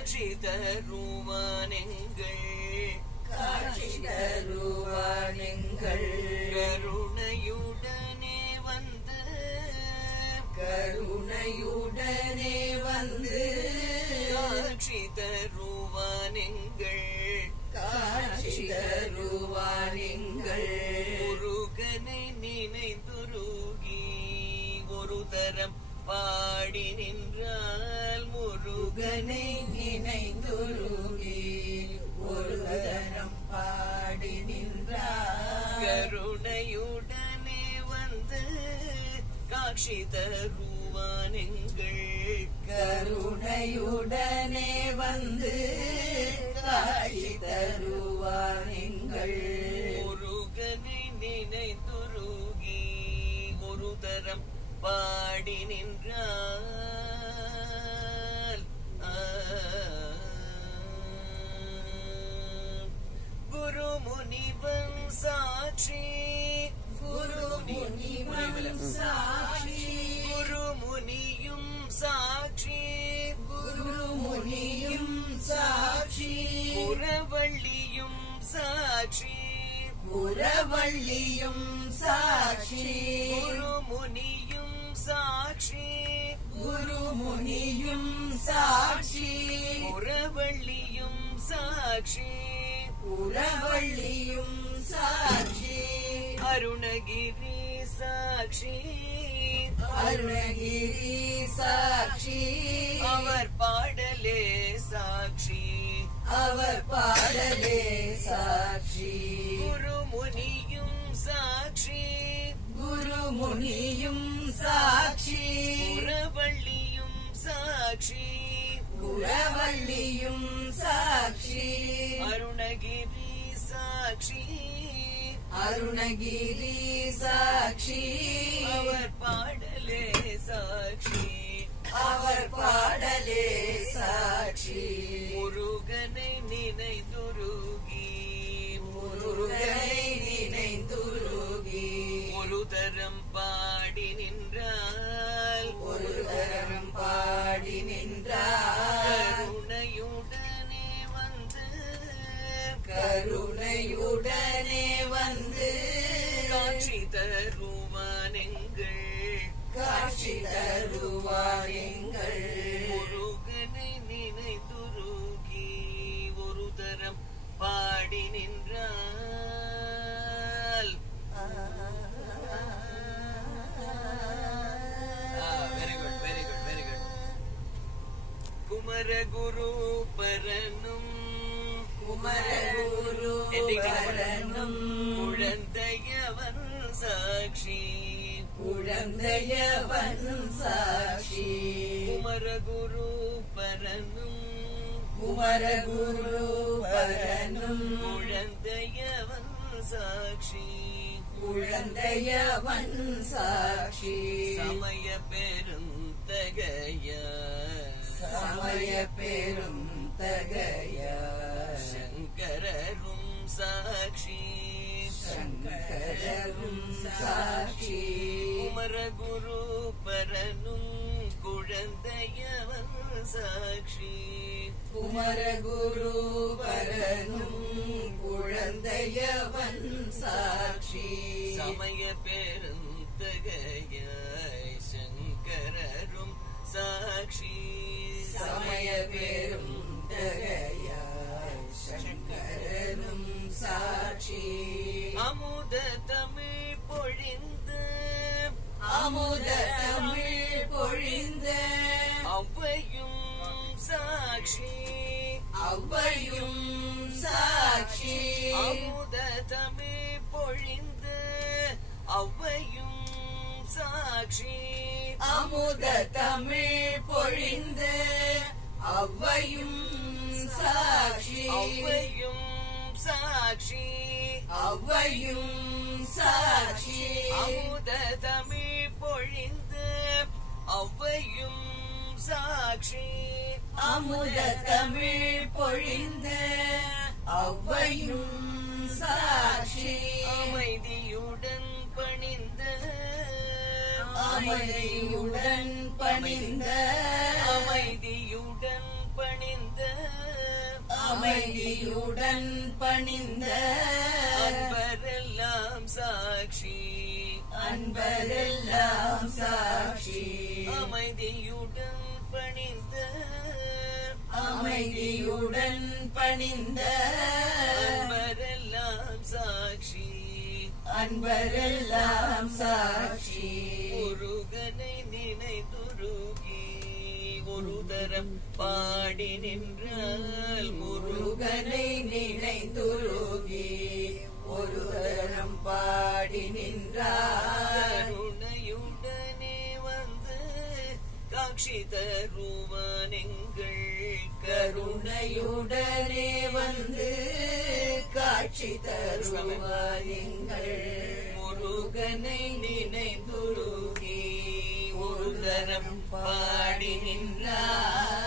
காட்சி தருவானெங்கள் கருணையுடனே வந்து காட்சி தருவானெங்கள் முருகனை நினைந்துருகி ஒரு தரம் பாடி நின்றால் முருகனை கருணையுடனே வந்து காட்சி தருவானெங்கள் முருகனை நினைந்துருகி ஒரு தரம் பாடி நின்றால் குரு முனிவன் சாட்சி குருமுனியும் சாட்சி குரவள்ளியும் சாட்சி குருமுனியும் சாட்சி குரவள்ளியும் சாட்சி அருணகிரி சாட்சி அவர் பாடலே சாட்சி குருமுனியும் சாட்சி குரவள்ளியும் சாட்சி அருணகிரி சாட்சி அவர் பாடலே சாட்சி முருகனை நினைந்துருகி ஒரு தரம் பாடி நின்றால் கருணையுடனே வந்து காட்சி தருவானெங்கள் முருகனை நினைந்துருகி ஒரு தரம் பாடி நின்றால் வெரி குட் குமரகுரு பரனும் குழந்தையவன் சாட்சி குமரகுரு பரனும் குழந்தையவன் சாட்சி சமய பெருந்தகைய சங்கரரும் சாட்சி குமரகுரு பரனும் குழந்தையவன் சாட்சி சமய பெருந்தகைய சங்கரரும் சாட்சி அமுத தமிழ் பொழிந்து அவ்வையும் சாட்சி அமுத தமிழ் பொழிந்து அவ்வையும் சாட்சி அவ்வையும் சாட்சி அமுத தமிழ் பொழிந்து அவ்வையும் சாட்சி அமைதியுடன் பணிந்த அமைதியுடன் பணிந்த அன்பரெல்லாம் சாட்சி அன்பரெல்லாம் சாட்சி அமைதியுடன் பணிந்த அமைதியுடன் பணிந்த அன்பரெல்லாம் சாட்சி அன்பரெல்லாம் சாட்சி முருகனை நினைதுருகி ஒரு தரம் பாடி நின்றால் முருகனை நினைந்துருகி ஒரு தரம் பாடி நின்றார் கருணையுடனே வந்து காட்சி தருவான் எங்கள் கருணையுடனே வந்து காட்சி தருவார் எங்கள் முருகனை நினைதுருகி ஒரு தரம் பாடி நின்றார்